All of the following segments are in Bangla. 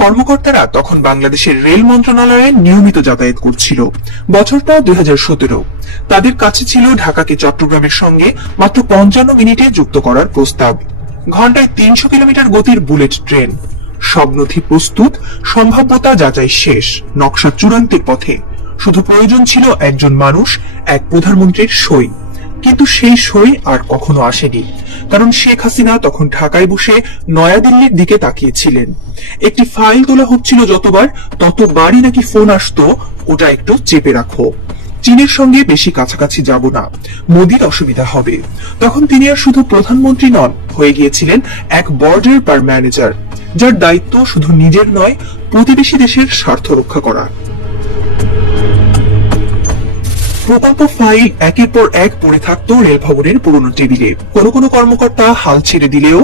কর্মকর্তারা তখন বাংলাদেশের রেল মন্ত্রণালয়ে নিয়মিত যাতায়াত করছিল। বছরটা 2017। তাদের কাছে ছিল ঢাকাকে চট্টগ্রামের সঙ্গে মাত্র 55 মিনিটে যুক্ত করার প্রস্তাব। ঘন্টায় 300 কিলোমিটার গতির বুলেট ট্রেন। সব নথি প্রস্তুত, সম্ভাব্যতা যাচাই শেষ, নকশা চূড়ান্তের পথে। শুধু প্রয়োজন ছিল একজন মানুষ, এক প্রধানমন্ত্রীর সই। কিন্তু সেই সই আর কখনো আসেনি, কারণ শেখ হাসিনা তখন ঢাকায় বসে নয়াদিল্লির দিকে তাকিয়েছিলেন। একটি ফাইল তোলা হচ্ছিল যতবার, ততবারই নাকি ফোন আসতো, ওটা একটু চেপে রাখো, চীনের সঙ্গে বেশি কাছাকাছি যাব না, মোদির অসুবিধা হবে। তখন তিনি আর শুধু প্রধানমন্ত্রী নন, হয়ে গিয়েছিলেন এক বর্ডার পার ম্যানেজার, যার দায়িত্ব শুধু নিজের নয়, প্রতিবেশী দেশের স্বার্থ রক্ষা করা। প্রকল্প ফাইল একের পর এক পড়ে থাকতো রেল ভবনের পুরনো টেবিলে। কোনো কর্মকর্তা হাল ছেড়ে দিলেও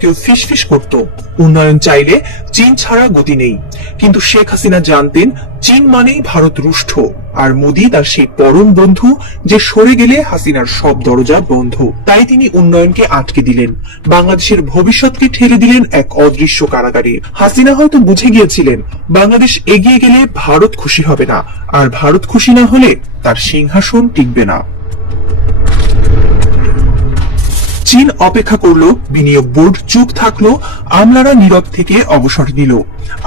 কেউ ফিসফিস করত, উন্নয়ন চাইলে চীন ছাড়া গতি নেই। কিন্তু শেখ হাসিনা জানতেন চীন মানেই ভারত রুষ্ট, আর মোদি তার সেই পরম বন্ধু, যে সরে গেলে হাসিনার সব দরজা বন্ধ। তাই তিনি উন্নয়নকে আটকে দিলেন, বাংলাদেশের ভবিষ্যৎকে ঠেলে দিলেন এক অদৃশ্য কারাগারে। হাসিনা হয়তো বুঝে গিয়েছিলেন বাংলাদেশ এগিয়ে গেলে ভারত খুশি হবে না, আর ভারত খুশি না হলে তার সিংহাসন টিকবে না। চীন অপেক্ষা করলো, বিনিয়োগ বোর্ড চুপ থাকলো, আমলারা নীরব থেকে অবসর নিল,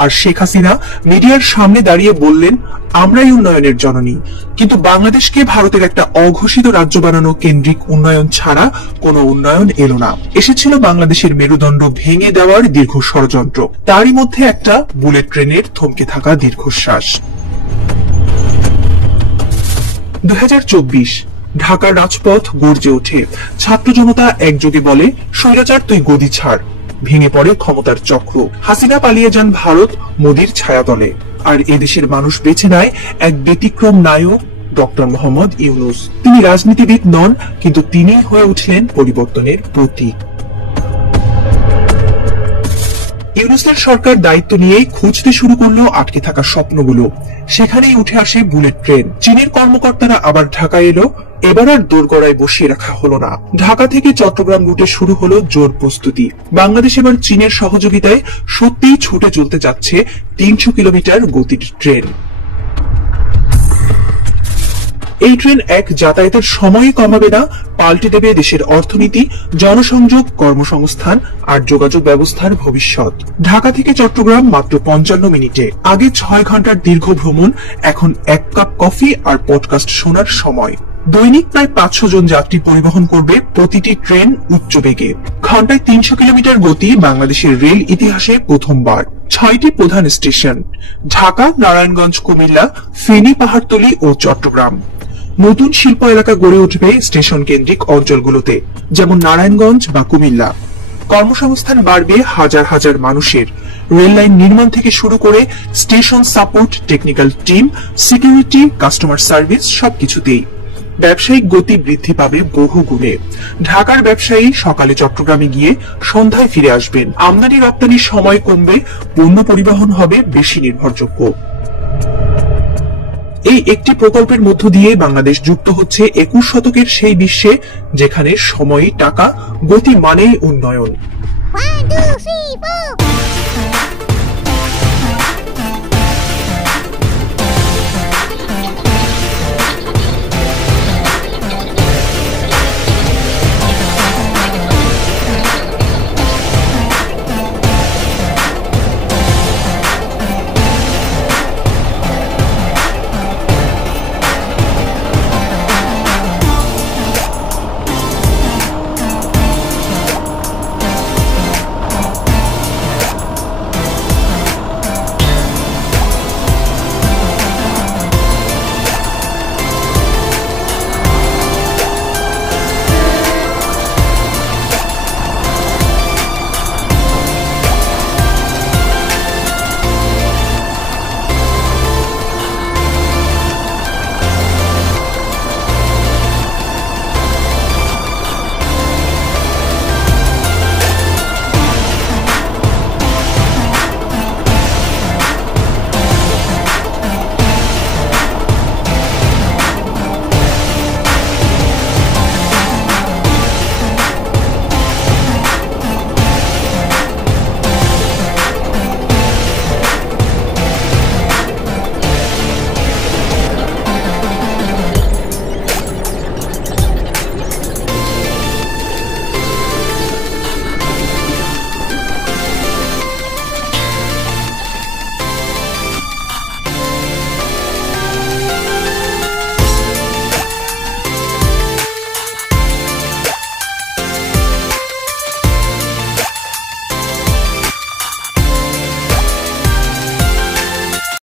আর শেখ হাসিনা মিডিয়ার সামনে দাঁড়িয়ে বললেন আমরাই উন্নয়নের জননী। কিন্তু বাংলাদেশকে ভারতের একটা অঘোষিত রাজ্য বানানো কেন্দ্রিক উন্নয়ন ছাড়া কোনো উন্নয়ন এলো না। এসেছিল বাংলাদেশের মেরুদণ্ড ভেঙে দেওয়ার দীর্ঘ ষড়যন্ত্র, তারই মধ্যে একটা বুলেট ট্রেনের থমকে থাকা দীর্ঘশ্বাস। 2024 ঢাকার রাজপথ গর্জে ওঠে, ছাত্র জনতা একযোগে বলে স্বৈরাচার তুই গদি ছাড়। ভেঙে পড়ে ক্ষমতার চক্র, হাসিনা পালিয়ে যান ভারত মোদির ছায়াতলে, আর এদেশের মানুষ বেছে নেয় এক ব্যতিক্রম নায়ক, ডক্টর মোহাম্মদ ইউনূস। তিনি রাজনীতিবিদ নন, কিন্তু তিনি হয়ে উঠলেন পরিবর্তনের প্রতীক। ইউনূসের সরকার দায়িত্ব নিয়েই খুঁজতে শুরু করলো আটকে থাকা স্বপ্নগুলো। সেখানেই উঠে আসে বুলেট ট্রেন। চীনের কর্মকর্তারা আবার ঢাকা এলো, এবার আর দোরগড়ায় বসিয়ে রাখা হলো না। ঢাকা থেকে চট্টগ্রাম রুটে শুরু হলো জোর প্রস্তুতি। বাংলাদেশ এবার চীনের সহযোগিতায় সত্যিই ছুটে চলতে যাচ্ছে 300 কিলোমিটার গতির ট্রেন। এই ট্রেন এক যাতায়াতের সময় কমাবে না, পাল্টে দেবে দেশের অর্থনীতি, জনসংযোগ, কর্মসংস্থান আর যোগাযোগ ব্যবস্থার ভবিষ্যৎ। ঢাকা থেকে চট্টগ্রাম মাত্র 55 মিনিটে। আগে 6 ঘন্টার দীর্ঘ ভ্রমণ, এখন 1 কাপ কফি আর পডকাস্ট শোনার সময়। দৈনিক প্রায় 500 জন যাত্রী পরিবহন করবে প্রতিটি ট্রেন উচ্চ বেগে। ঘন্টায় 300 কিলোমিটার গতি বাংলাদেশের রেল ইতিহাসে প্রথমবার। 6টি প্রধান স্টেশন: ঢাকা, নারায়ণগঞ্জ, কুমিল্লা, ফেনী, পাহাড়তলী ও চট্টগ্রাম। নতুন শিল্প এলাকা গড়ে উঠবে স্টেশন কেন্দ্রিক অঞ্চলগুলোতে, যেমন নারায়ণগঞ্জ বা কুমিল্লা। কর্মসংস্থান বাড়বে হাজার হাজার মানুষের। রেল লাইন নির্মাণ থেকে শুরু করে station support, technical team, security, customer service সবকিছুতেই। ব্যবসায়িক গতি বৃদ্ধি পাবে বহু গুণে। ঢাকার ব্যবসায়ী সকালে চট্টগ্রামে গিয়ে সন্ধ্যায় ফিরে আসবেন। আমদানি রপ্তানির সময় কমবে, পণ্য পরিবহন হবে বেশি নির্ভরযোগ্য। এই একটি প্রকল্পের মধ্য দিয়ে বাংলাদেশ যুক্ত হচ্ছে 21 শতকের সেই বিশ্বে, যেখানে সময়ই টাকা, গতি মানেই উন্নয়ন। 1, 2, 3, 4